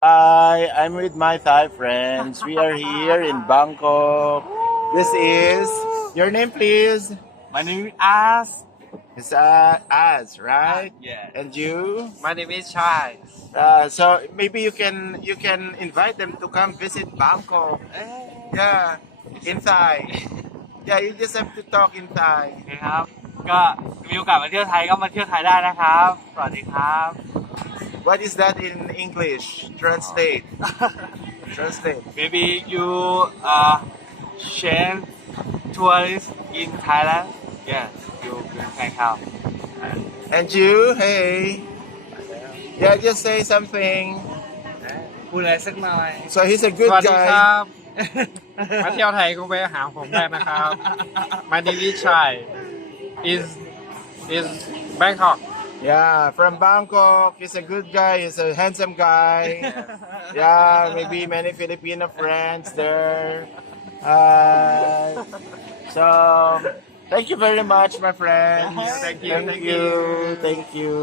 Hi, I'm with my Thai friends. We are here in Bangkok. This is your name, please. My name is As. It's Az, right? Yeah. And you? My name is Chai. So maybe you can invite them to come visit Bangkok. Yeah, in Thai. Yeah, you just have to talk in Thai. โอเคครับก็มีโอกาสมาเที่ยวไทยก็มาเที่ยวไทยได้นะครับสวัสดีครับ What is that in English? Translate. Translate. Maybe you change tourist in Thailand. Yes, you can come. And you? Hey. Yeah, just say something. พูดอะไรสักหน่อย So he's a ส good วัสดีค guy. รับ มาเที่ยวไทยก็แวะหาผมได้นะครับ My name is Chai. Is Bangkok. Yeah, from Bangkok. He's a good guy. He's a handsome guy. Yeah, maybe many Filipino friends there. So, thank you very much, my friends. Thank you. Thank you. Thank you.